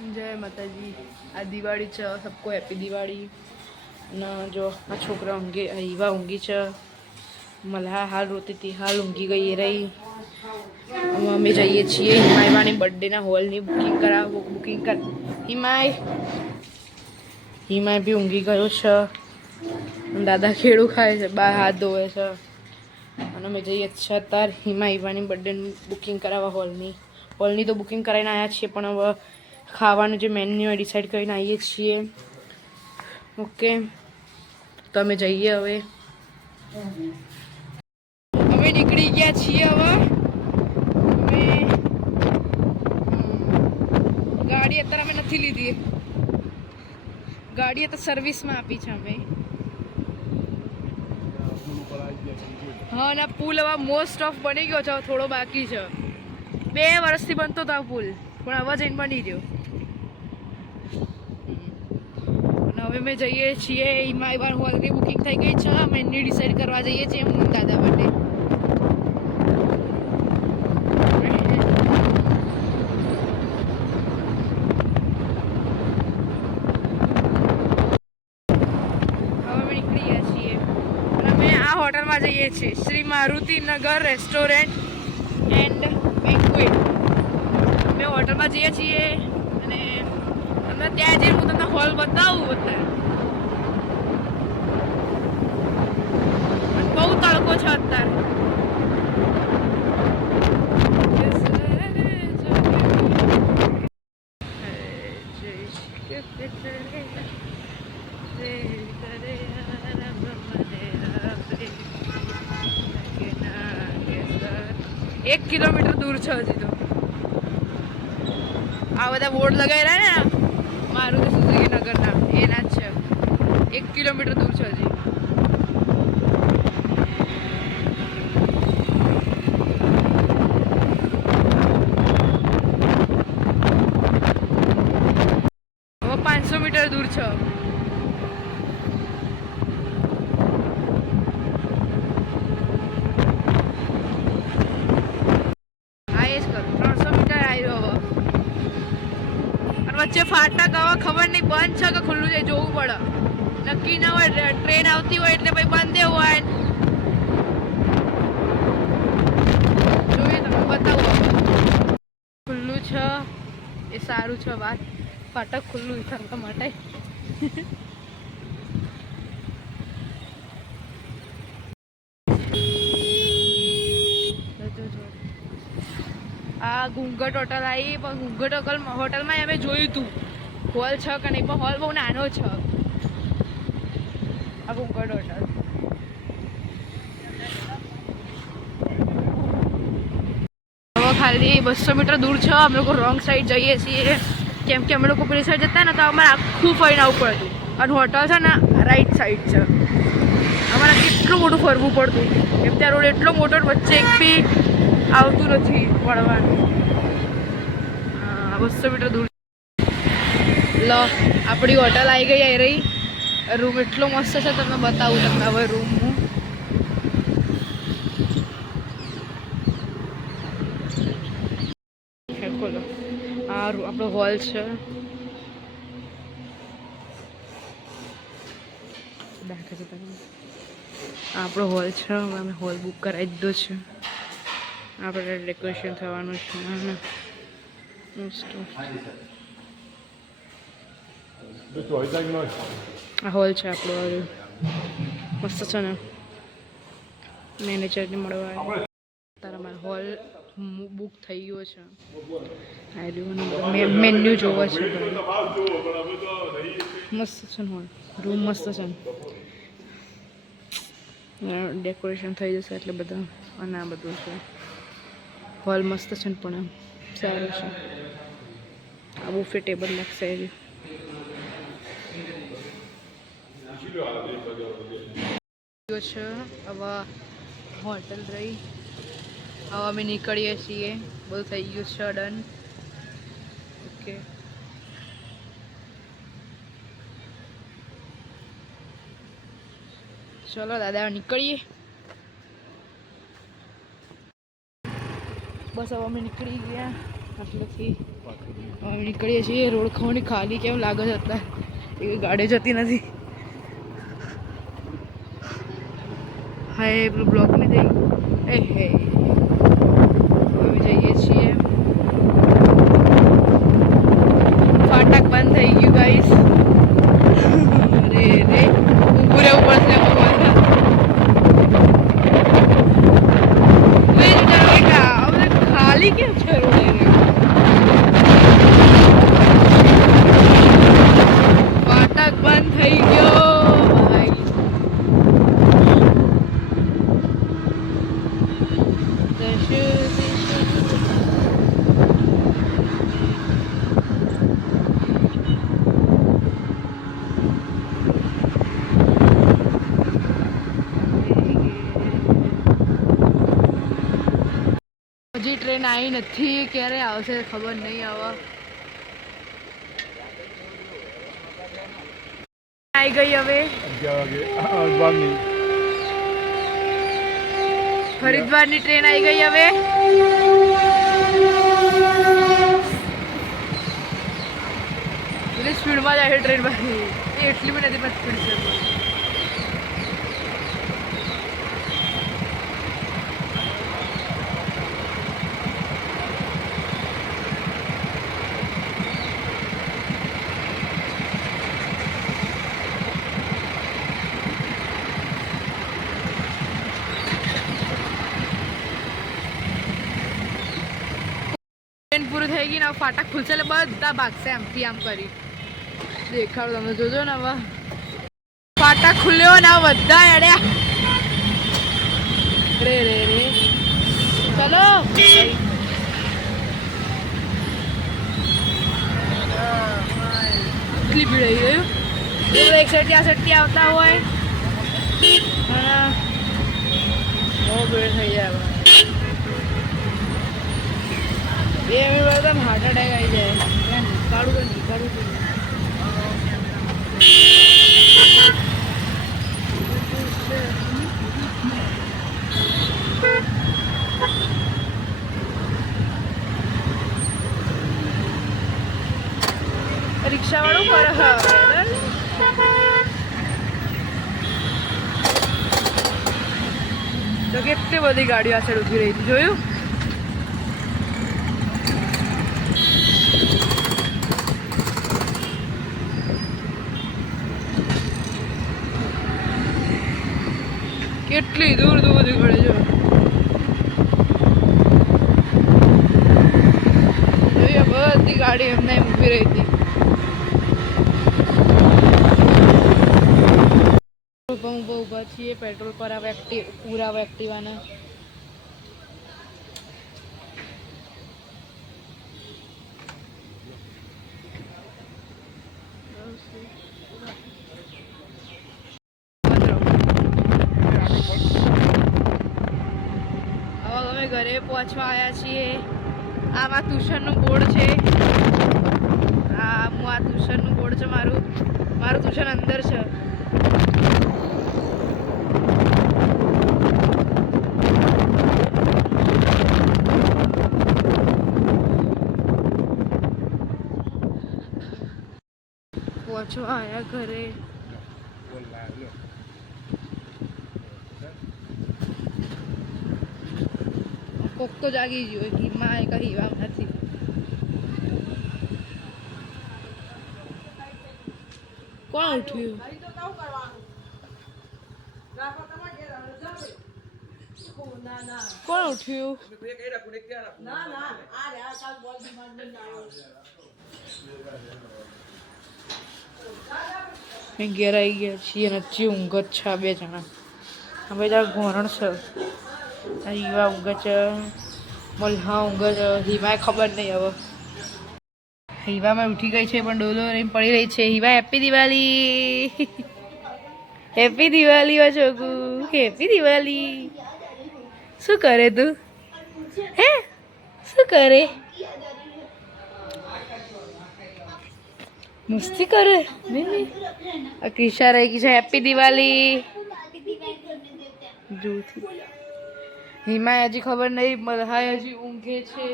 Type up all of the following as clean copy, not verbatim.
जय माता जी। आ दिवाળી છે, सबको हैप्पी दिवाળી। ना जो आ छोकरा ऊँगे ईवा ऊँगी छ, मल्हा हाल रोती थी, हाल ऊँगी गई रही। અમે જઈએ છીએ હિમાયવાની બર્થડેના હોલની બુકિંગ કરાવ બુકિંગ કર હિમાય બી ઊંઘી ગયો છે। દાદા ખેડું ખાય છે, બા હાથ ધોવે છે અને અમે જઈએ છીએ અત્યારે હિમાયવાની બર્થડેનું બુકિંગ કરાવવા હોલની તો બુકિંગ કરાવીને આવ્યા છીએ, પણ હવે ખાવાનું જે મેન્યુ ડિસાઈડ કરીને આવીએ છીએ। ઓકે, તો અમે જઈએ હવે નીકળી ગયા છીએ। હવે ગાડી અત્યારે અમે નથી લીધી, ગાડી અત્યારે સર્વિસમાં આપી છે અમે। હા, ના પુલ હવે મોસ્ટ ઓફ બની ગયો છે, થોડો બાકી છે। 2 વર્ષથી બનતો હતો પુલ, પણ હવે જઈને બની ગયો। અને હવે અમે જઈએ છીએ હિમાયવાન હોલની બુકિંગ થઈ ગઈ છે, મેન્યુ ડિસાઈડ કરવા જઈએ છીએ હું દાદા માટે। હોટલમાં જઈએ છીએ, શ્રી મારુતિ નગર રેસ્ટોરન્ટ એન્ડ બેન્ક્વેટ। અમે હોટલમાં જઈએ છીએ અને તમને ત્યાં જઈને હું તમને હોલ બતાવું। અત્યારે બહુ તડકો છે અત્યારે। एक किलोमीटर दूर છે હજી તો। આ બધા બોર્ડ લગાવી રહ્યા ને મારુતિ સુઝુકી નગરના, એના જ છે। 1 કિલોમીટર દૂર છે હજી। હવે 500 મીટર દૂર છે। વચ્ચે ફાટક હવે ખબર નહીં બંધ છે કે ખુલ્લું છે, જોવું પડે। નક્કી ના હોય, ટ્રેન આવતી હોય એટલે પછી બંધ હોય। જોઈએ તમને બતાવું ખુલ્લું છે એ સારું છે વાત। ફાટક ખુલ્લું થવા માટે આ ઘૂંઘટ હોટલ આવી, પણ ઘૂંઘટ હોટલમાં અમે જોયું હતું હોલ છે કે નહીં, પણ હોલ બહુ નાનો છે આ ઘૂંઘટ હોટલ। હવે ખાલી 200 મીટર દૂર છે। અમે લોકો રોંગ સાઈડ જઈએ છીએ, કેમ કે અમે લોકો પેલી સાઈડ જતા ને તો અમારે આખું ફરીને આવવું પડતું, અને હોટલ છે ને રાઈટ સાઈડ છે। અમારે કેટલું મોટું ફરવું પડતું, કેમ ત્યાં રોડ એટલો મોટો, વચ્ચે એક બી આવતું નથી પડવાનું। 200 મીટર દૂર લો આપણી હોટલ આવી ગઈ। આવી રહી રૂમ એટલો મસ્ત છે, તમને બતાવું તમને હવે રૂમ હું। ખોલો, આ આપણો હોલ છે। આપણો હોલ છે, અમે હોલ બુક કરાવી દીધો છે। આપણે ડેકોરેશન થવાનું છે મસ્ત। આ હોલ છે આપણો, મસ્ત છે ને। મેનેજરને મળવા તારા અમારો હોલ બુક થઈ ગયો છે। મેન્યુ જોવો છે, મસ્ત છે હોલ, રૂમ મસ્ત છે। ડેકોરેશન થઈ જશે એટલે બધા, અને આ બધું છે। હોલ મસ્ત છે પણ આમ સારું છે। આ બુફે ટેબલ લાગશે છે। હવે હોટલ રહી, હવે અમે નીકળીએ છીએ, બધું થઈ ગયું છે ડન। ઓકે, ચલો દાદા નીકળીએ। બસ હવે અમે નીકળી ગયા એટલેથી અમે નીકળીએ છીએ રોડ ખવાની ખાલી કેમ લાગે છે અત્યારે એ ગાડી જતી નથી હા એ પેલું બ્લોક નહીં થઈ એ હે હવે જઈએ છીએ ફાટક બંધ થઈ ગયું ગાઈસ અરે રે ઊભું રહેવું પડશે ખાલી કેમ છે રોડ ફાટક બંધ થઈ ગયો ભાઈ હજી ટ્રેન આવી નથી ક્યારે આવશે ખબર નહીં આવે આવી ગઈ હવે હરિદ્વારની ટ્રેન આવી ગઈ હવે એટલે સ્પીડમાં જાય છે ટ્રેન ભાઈ એ એટલી બી નથી પણ સ્પીડ છે ટ્રેન પૂરી થઈ ગઈ ને ફાટક ખુલશે એટલે બધા ભાગશે આમથી આમ કરી દેખાડો તમે જોજો ને હવે ફાટક ખુલ્યો ને બધા અડ્યા રે રે રે ચલો એટલી ભીડ આવી ગયું એક સાઈડથી આ સાઈડથી આવતા હોય બહુ ભીડ થઈ જાય એ એમ બધા હાર્ટ અટેક આવી જાય નીકાળું રિક્ષા વાળું કરે તો કેટલી બધી ગાડીઓ આ સાઈડ ઉભી રહી હતી જોયું કેટલી દૂર દૂર બધી ગળે જો જોઈએ બધી ગાડી એમને એમ ઊભી રહી હતી પંપ ઊભા છીએ પેટ્રોલ પર આવે પૂરા એક્ટિવાના ઘરે પહોંચવા આવ્યા છીએ આમાં ટ્યુશનનું બોર્ડ છે આ ટ્યુશનનું બોર્ડ છે મારું ટ્યુશન અંદર છે પહોંચવા આવ્યા ઘરે કોક તો જાગી ગયો કે માં કઈ વાત નથી કોણ ઉઠ્યું કોણ ઉઠ્યું ઘેર આવી ગયા છીએ નચી ઊંઘ જ છે બે જણા હવે જરા ઘોરણ છે હીવા ઊંઘ છે મલ્હા ઊંઘ છે હીવાય ખબર નહીં હવે હીવામાં ઉઠી ગઈ છે પણ ડોલો રહીને પડી રહી છે હીવા હેપી દિવાળી હેપી દિવાળી હો છોકુ હેપી દિવાળી શું કરે તું હે શું કરે મસ્તી કરે નહીં ક્રિશા રહી ગઈ છે હેપી દિવાળી જોથી હિમાય હજી ખબર નહીં મલ્હાય હજી ઊંઘે છે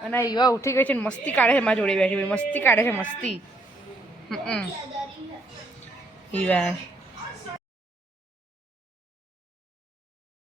અને યુવા ઉઠી ગઈ છે ને મસ્તી કાઢે છે મારા જોડે બેઠી મસ્તી કાઢે છે મસ્તી યુવા